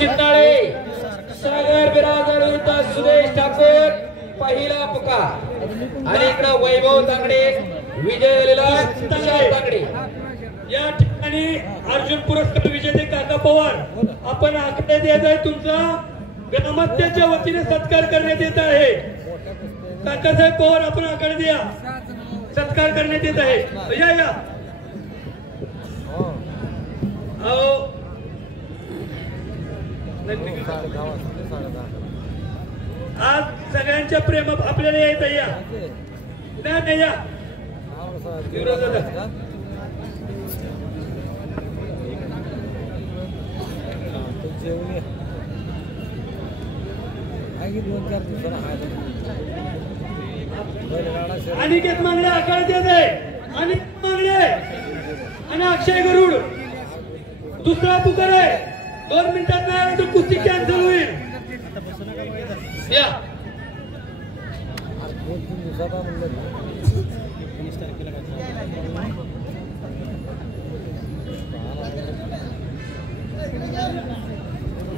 चिन्नाळे सागर बिराजदार विरुद्ध सुदेश ठाकूर पहिला पुकार आणि इकडे वैभव तांगडे विजय झालेला तांगडे। या ठिकाणी अर्जुन पुरस्कार विजेते काका पवार आपण आकडे देत आहे तुमचा ग्रामस्थांच्या वतीने सत्कार करण्यात येत आहे। काकासाहेब पवार आपण आकडे द्या सत्कार करण्यात येत आहे। या या आओ आज सगळ्यांच्या प्रेम आपल्याला येत आहे। या नाही या अनिकेत मांगडे आकडे देत आहे। अनिकेत मांगडे आणि अक्षय गरुड दुसरा पुकार आहे। 2 मिनिटात नाही तर कुस्ती कॅन्सल होईल। या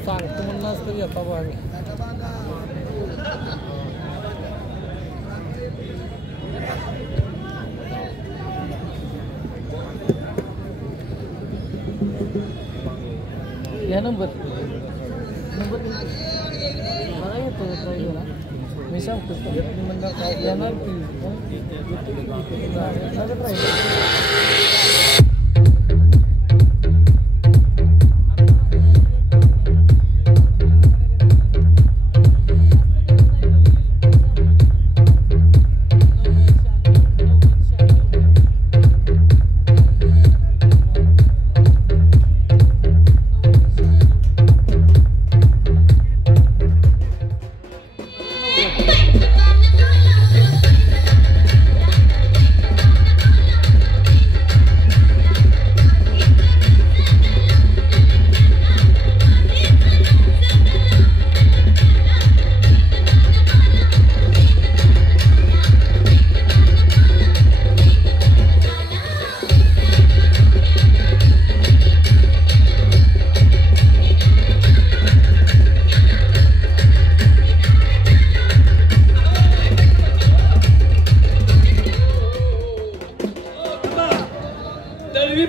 सांगतो म्हणूनच तरी येतो बा आम्ही या नंबर मला येतो ड्रायव्हरला मी सांगतो येणार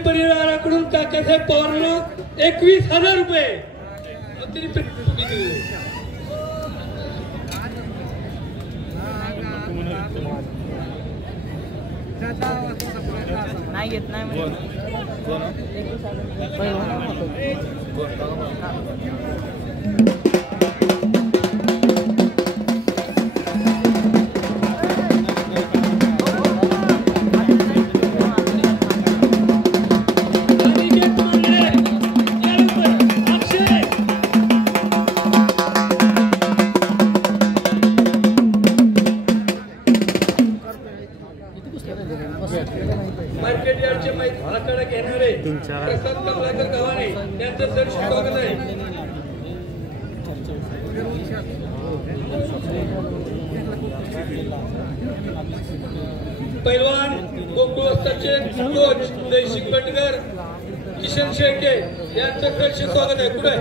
परिवाराकडून काकासाहेब पवारांना 21,000 रुपये नाही येत नाही मार्केट यार्डचे आकडा घेणारे प्रसाद कमलाकर गव्हाणे यांचं सर स्वागत आहे। पैलवान गोकुळ वस्तादचे कोच जयसिंग बटकर किशन शेळके यांचं सर स्वागत आहे। कुठे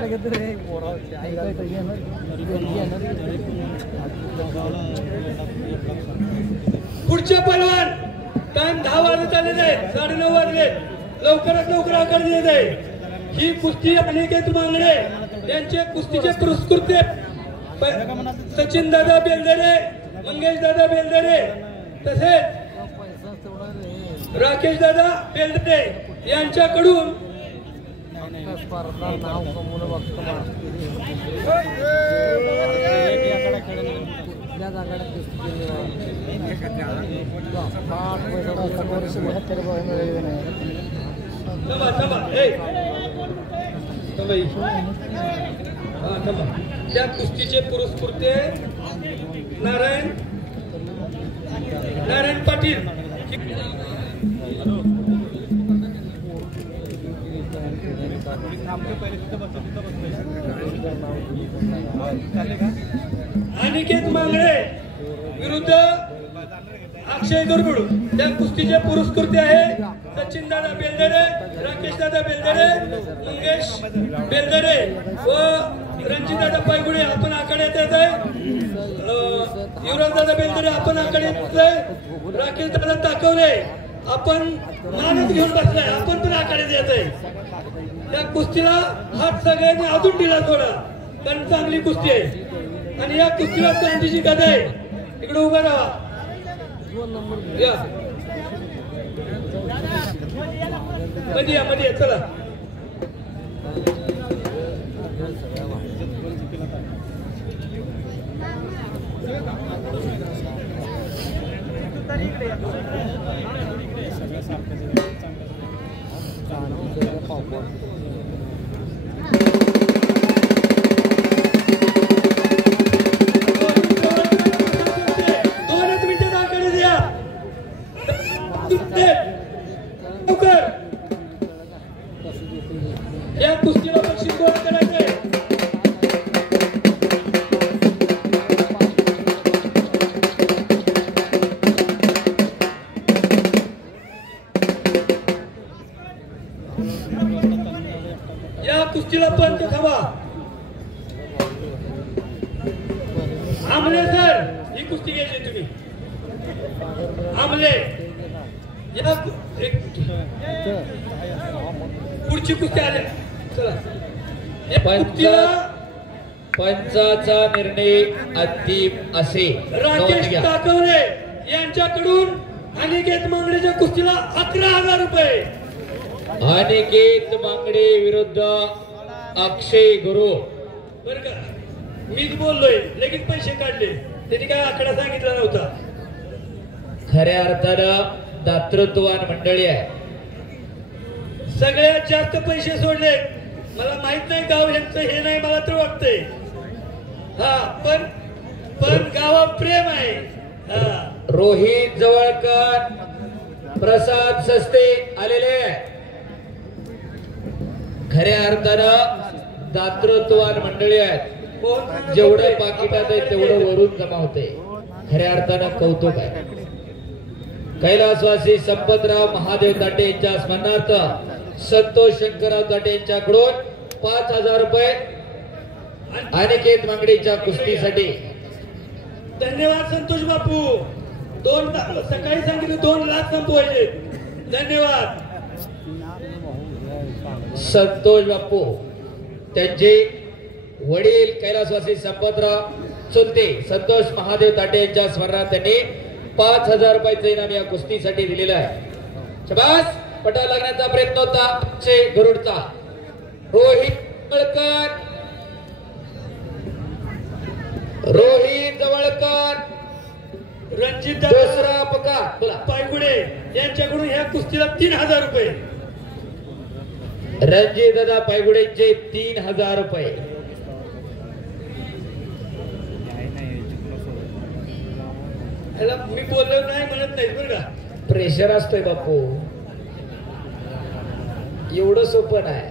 पुढचे पैलवान टाइम 10 वाजत आलेले आहेत 9:30 वाजले लवकरात लवकर आकार देत आहे। ही कुस्ती अनिकेत मांगडे यांचे कुस्तीचे पुरस्कृत सचिन दादा बेलदरे मंगेश दादा बेलदरे तसेच राकेश दादा बेलदरे यांच्याकडून त्या कुस्तीचे पुरस्कृते नारायण पाटील अनिकेत मांगडे विरुद्ध अक्षय गरुड त्या कुस्तीचे पुरस्कृत आहे सचिन दादा बेलदरे राकेश दादा बेलदरे मंगेश बेलदरे व रणजितदादा पायगुडे आपण आखाड्यात येत आहे. युवराजदादा बेलदरे आपण आखाड्यात येत आहे. राकेश दादा ताकवले आपण मानत घेऊन बसलाय, आपण पण आखाड्यात येत आहे. त्या कुस्तीला हात सगळ्यांनी अजून दिला थोडा, कारण चांगली कुस्ती आहे आणि या कुस्तीला क्रांतीची गदा आहे. इकडे उभा राहा या मध्ये या चला. या कुस्तीला बक्षीस गोळा करायचंय. या कुस्तीला पंच थांबा. आमले सर ही कुस्ती घ्यायची तुम्ही. आमले या पुढची कुस्ती आले. चला पंचाचा निर्णय अंतिम असे. राकेश ताकवले यांच्याकडून अनिकेत मांगडेच्या कुस्तीला 11,000 रुपये. अनिकेत मांगडे विरुद्ध अक्षय गुरु. बर का, मीच बोललोय लगेच पैसे काढले, त्यांनी काय आकडा सांगितला नव्हता. खऱ्या अर्थानं दातृत्ववान मंडळी आहे. सगळ्यात जास्त पैसे सोडले. मला माहित नाही गाव यांचं हे नाही, मला तर वाटतंय. हा पण गावात प्रेम आहे. रोहित जवळकर, प्रसाद सस्ते आलेले. खऱ्या अर्थानं दातृत्ववान मंडळी आहेत. जेवढं पाकिटात आहे तेवढं वरून जमा होते. खऱ्या अर्थानं कौतुक आहे. कैलासवासी संपतराव महादेव ताटे यांच्या स्मरणार्थ संतोष शंकरराव ताटे यांच्याकडून 5,000 रुपये अनिकेत मांगडेच्या कुस्तीसाठी. धन्यवाद संतोष बापू. सकाळी सांगितलं 2 लाख संपवायचे. धन्यवाद संतोष बापू. त्यांचे वडील कैलासवासी संपतराव चुलते संतोष महादेव ताटे यांच्या स्मरणार्थ त्यांनी 5,000 रुपयाचं इनाम या कुस्तीसाठी दिलेलं आहे. शबास. पटा लागण्याचा प्रयत्न होता अक्षय गरुडचा. रोहित जवळकर रणजित दुसरा पका पायगुडे यांच्याकडून ह्या कुस्तीला 3,000 रुपये. रणजित दादा पायगुडेचे 3,000 रुपये. मी बोललो नाही म्हणत नाही बरं का. प्रेशर असतोय बापू, एवढं सोपं नाही.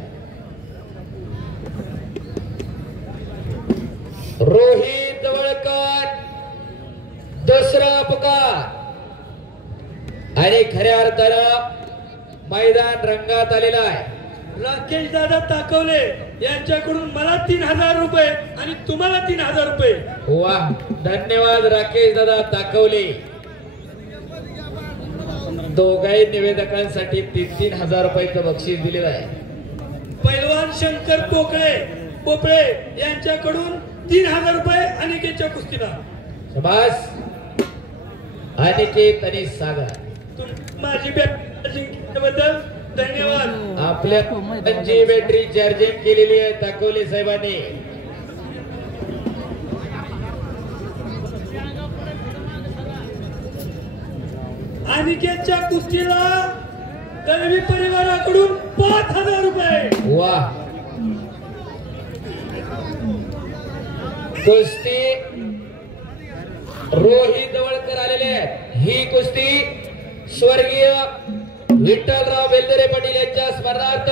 रोहित जवळकर दुसरा अपघात आणि खऱ्या अर्थानं मैदान रंगात आलेला आहे. राकेश दादा ताकवले यांच्याकडून मला 3,000 रुपये आणि तुम्हाला 3,000 रुपये. वा, धन्यवाद राकेश दादा ताकवले. दोघाही निवेदकांसाठी 3,000 रुपयाचं बक्षीस दिलेलं आहे. पैलवान शंकर पोकळे यांच्याकडून 3,000 रुपये अनिकेतच्या कुस्तीला. शबास. अनिकेत आणि सागर माझी जिंकल्याबद्दल धन्यवाद. आपल्या बॅटरी चार्जिंग केलेली आहे ताकवले साहेबांनी. अनिकेतच्या कुस्तीला दळवी परिवाराकडून 5,000 रुपये. वा. कुस्ती रोहित जवळकर आलेले आहेत. ही कुस्ती स्वर्गीय विठ्ठलराव बेलदरे पाटील यांच्या स्मरणार्थ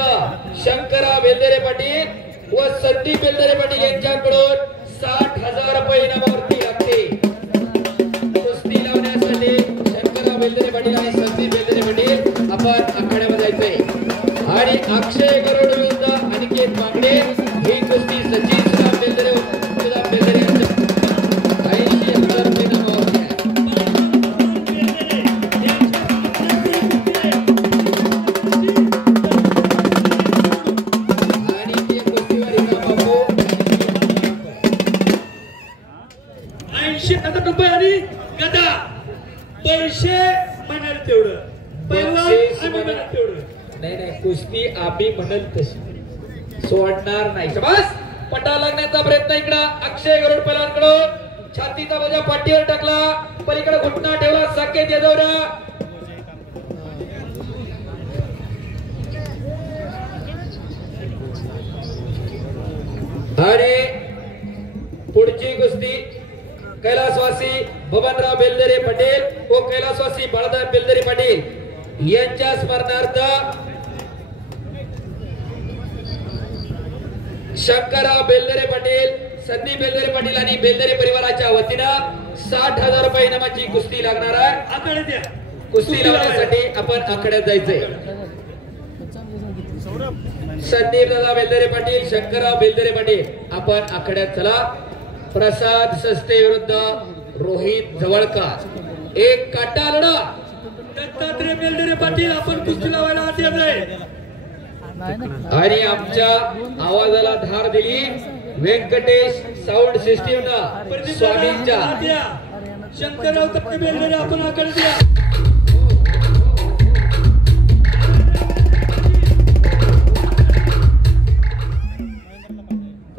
शंकरराव बेलदरे पाटील व संदीप बेलदरे पाटील यांच्याकडून 60,000 रुपये इनामावरती लागते. कुस्ती लावण्यासाठी शंकरराव बेलदरे पाटील आणि संदीप बेलदरे पाटील आपण आखाड्यामध्ये जायचंय. आणि अक्षय गरुड विरुद्ध अनिकेत मांगडे ही कुस्ती सचिन बेलदरे पैसे म्हणाल तेवढं, पैलवान बक्षीस आम्ही म्हणाल तेवढं. नाही नाही, कुस्ती आम्ही म्हणल तशी सोडणार नाही. शाबास. पटा लागण्याचा प्रयत्न इकडं अक्षय गरुड पैलवानकडून छातीचा वजा पाठीवर टाकला, पलीकडे घुटना ठेवला, साकेत यादवरा. आणि पुढची कुस्ती कैलासवासी बबनराव बेलदरे पटेल व कैलासवासी बाळासाहेब बेलदरे पाटील यांच्या स्मरणार्थ शंकरराव बेलदरे पाटील, संदीप बेलदरे पाटील आणि बेलदरे परिवाराच्या वतीनं 60,000 रुपये इनामाची कुस्ती लागणार आहे. आकडे द्या. कुस्ती लावण्यासाठी आपण आकड्यात जायचंय. संदीप दादा बेलदरे पाटील, शंकरराव बेलदरे पाटील, आपण आकड्यात चला. प्रसाद सस्ते विरुद्ध रोहित जवळकर, एक काटा लढा. दत्तात्रय बेलदरे पाटील आपण कुस्ती लावायला आत येत आहे. आणि आमच्या आवाजाला धार दिली व्यंकटेश साऊंड सिस्टीम न स्वामींच्या. शंकरराव तक्के बेलदरे आपण आकडे द्या.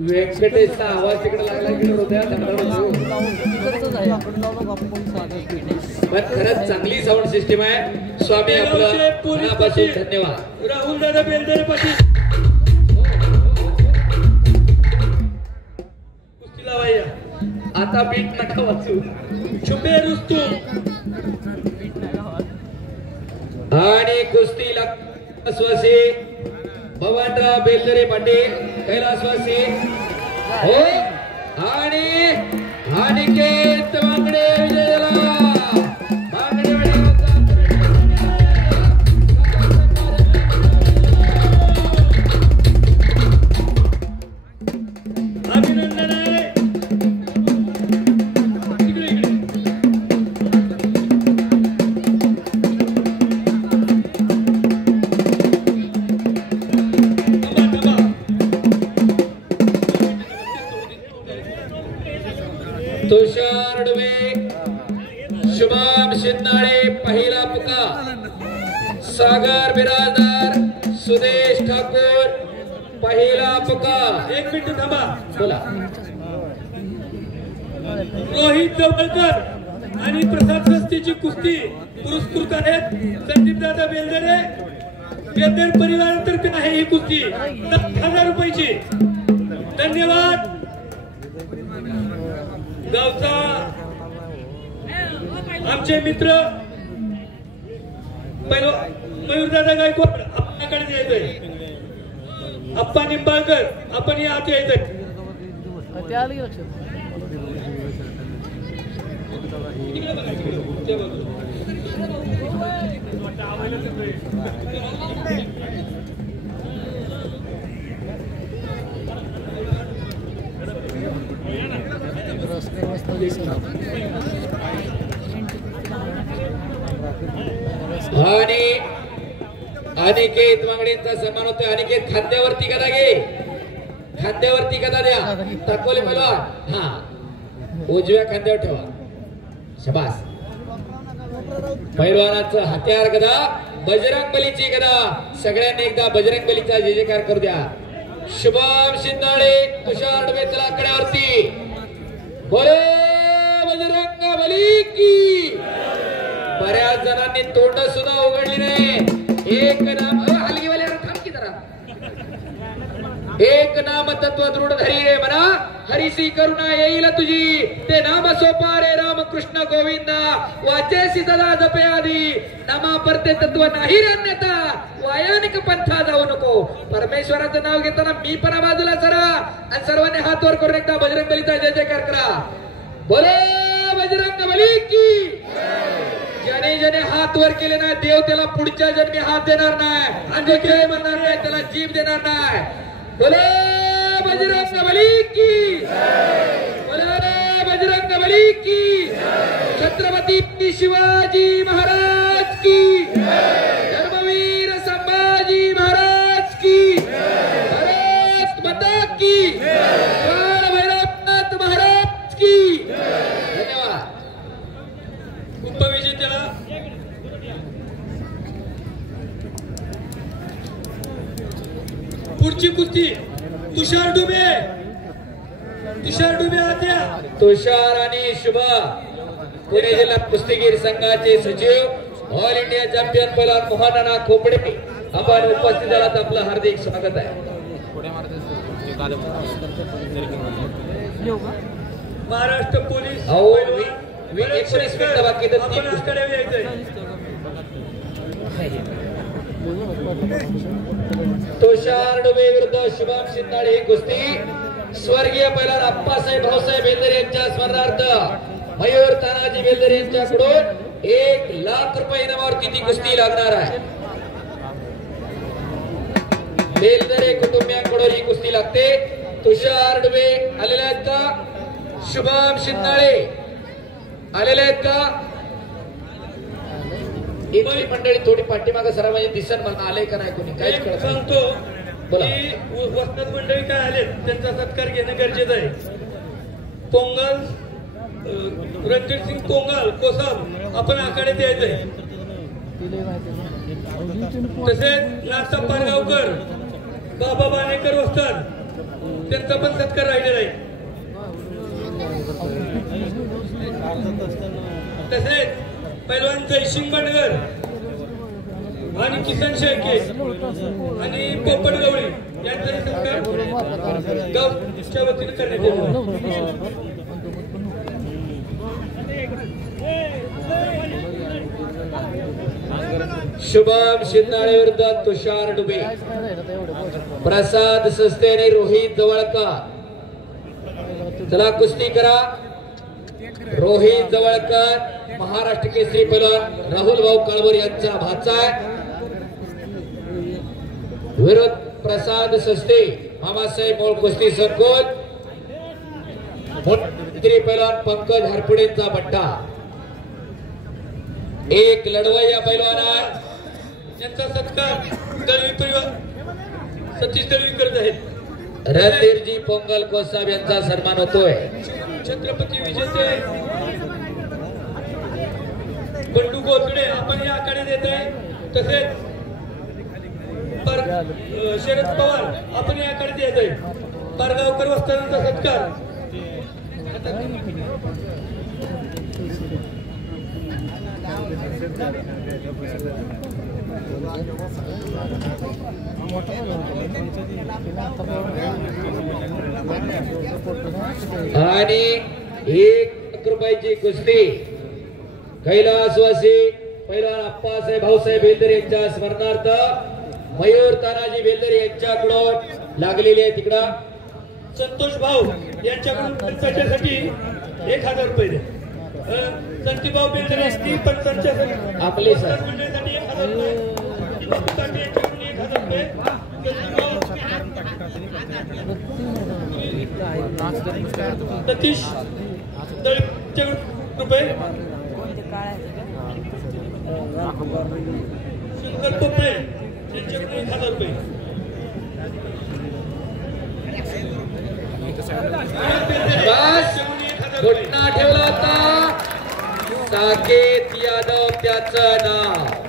व्यंकटेशचा आवाज तिकडे लागला की हृदयात पण खरंच चांगली साऊंड सिस्टीम आहे. स्वामी आपलं मनापासून धन्यवाद. राहुल दादा बेलदरे पाटील कुस्ती लावाया. आता बीट नका वाचू. छुपे रुस्तुम आणि कुस्ती कैलासवासी बबनराव बेलदरे पाटील, कैलासवासी हो. आणि अनिकेत मांगडे विजयाला अभिनंदन आहे. तुषार डुबे, शुभम शिंदाळे पहिला पुका, सागर बिराजदार, सुदेश ठाकूर पहिला पुका. एक मिनिट थांबा. बोला. रोहित जवळकर आणि प्रसाद सस्तीची कुस्ती पुरस्कृत आहेत. संदीप दादा बेलदरे बेलदरे परिवारातर्फे आहे ही कुस्ती 10,000 रुपयाची. धन्यवाद. गावचा आमचे मित्र मयूरदादा गायकवाड आपल्याकडे यायचंय. अप्पा निंबाळकर आपण या आत यायचंय. ते आलं की लक्षात. आणि अनिकेत मांगडेंचा सन्मान होतोय. अनिकेत खांद्यावरती गदा घे, खांद्यावरती गदा द्या. टाकोले पैलवान हा उजव्या खांद्यावर ठेवा. शाबास. पैलवानाचं हत्यार गदा, बजरंग बलीची गदा. सगळ्यांनी एकदा बजरंग बलीचा जय जयकार करू द्या. शुभम शिंदाळे, तुषार डुबे चला आकड्यावरती. बोले बजरंग बली की. बऱ्याच जणांनी तोंड सुद्धा उघडली नाही. एक नाम हलगीवाले थांब की जरा. एक नाम तत्व दृढ धरी रे मना, हरिसी करुणा येईल तुझी. ते नाम सोपा रे राम कृष्ण गोविंदा, वाचेसी सदा जपे आधी. नामा परते तत्व नाही रे अन्यथा, वायानिक पंथा जाऊ नको. परमेश्वराचं नाव घेताना मी पण बाजूला सरा आणि सर्वांनी हात वर करून एकदा बजरंग बलीचा जय जयकार करा. बोले बजरंग बली की. ज्याने ज्याने हात वर केले ना, देव त्याला पुढच्या जन्मी हात देणार नाही, अंधे म्हणणार नाही, त्याला जीव देणार नाही. बोले बजरंग बली की. बोले बजरंग बली की. छत्रपती शिवाजी महाराज की. धर्मवीर संभाजी महाराज की. भारत माता की. बाळ भैरवनाथ महाराज की. धन्यवाद. उपविजेत्याला तुषार डुबे आत्या तुषार आणि शुभ पुणे जिल्हा कुस्तीगीर संघाचे सचिव ऑल इंडिया चॅम्पियन पैलवान मोहनना खोपडे आपण उपस्थित झालात आपलं हार्दिक स्वागत आहे. महाराष्ट्र पोलीस अहो, पैलवान 19 मिनिटं बाकी आहेत. आपण आकडे यायचंय. तुषार डुबे विरुद्ध शुभम शिंदाळे ही कुस्ती स्वर्गीय पैलवान अप्पासाहेब भाऊसाहेब बेलदरे यांच्या स्मरणार्थ मयूर तानाजी बेलदरे यांच्याकडून 1 लाख रुपये इनामावरती ती कुस्ती लागणार आहे. बेलदरे कुटुंबियांकडून ही कुस्ती लागते. तुषार डुबे आलेले आहेत का? शुभम शिंदाळे आलेले आहेत का? इथली मंडळी थोडी पाठीमागे सरा म्हणजे दिसन मला आले का नाही कोणी काहीच कळत नाही. सांगतो बोला. की वस्ताद मंडळी काय आले त्यांचा सत्कार घेणं गरजेचं आहे. पोंगल रणजित सिंग पोंगल कोसाब आपण आकडे द्यायचंय. तसेच नाथा पारगावकर बाबा बाणेकर वस्ताद त्यांचा पण सत्कार राहिलेला आहे. तसेच पैलवान जयसिंग बंडगर आणि किसन शेळके आणि पोपट गवळी यांचाही सत्कार गावच्या वतीने करण्यात येतो. शुभम शिंदाळे विरुद्ध तुषार डुबे. प्रसाद सस्ते आणि रोहित जवळकर. चला कुस्ती करा. रोहित जवळकर महाराष्ट्र केसरी पैलवान राहुल भाऊ काळभोर यांचा भाचा आहे. विरुद्ध प्रसाद सस्ते मामासाहेब मोळ कुस्ती सर्कल केसरी पैलवान पंकज हरपुडेंचा बट्टा. एक लढवय्या पैलवान आहे. यांचा सत्कार दळवी परिवार सतीश दळवी करत आहेत. रणधीरजी पोंगल कोसाब यांचा सन्मान होतोय. छत्रपती विजेते बंडू गोचडे आपण या आकडे देत आहे. तसेच शरद पवार आपण या आकडे देत आहे. पारगावकर वस्तादांचा सत्कार आणि 1 लाख रुपयाची कुस्ती कैलासवासी पैलवान अप्पासाहेब भाऊसाहेब बेलदरे यांच्या स्मरणार्थ मयूर तानाजी बेलदरे यांच्याकडून लागलेली आहे. तिकडं संतोष भाऊ यांच्याकडून त्याच्यासाठी 1000 रुपये दे. संतोष भाऊ बेलदरे असतील पण त्यांच्यासाठी आपले सर. 1000 रुपये. यांच्याकडून 1000 रुपये. सतीश दळवी रुपये. शंकर पोपळे यांच्याकडून 1000 रुपये. बस घोषणा ठेवला होता. साकेत यादव त्याचं नाव.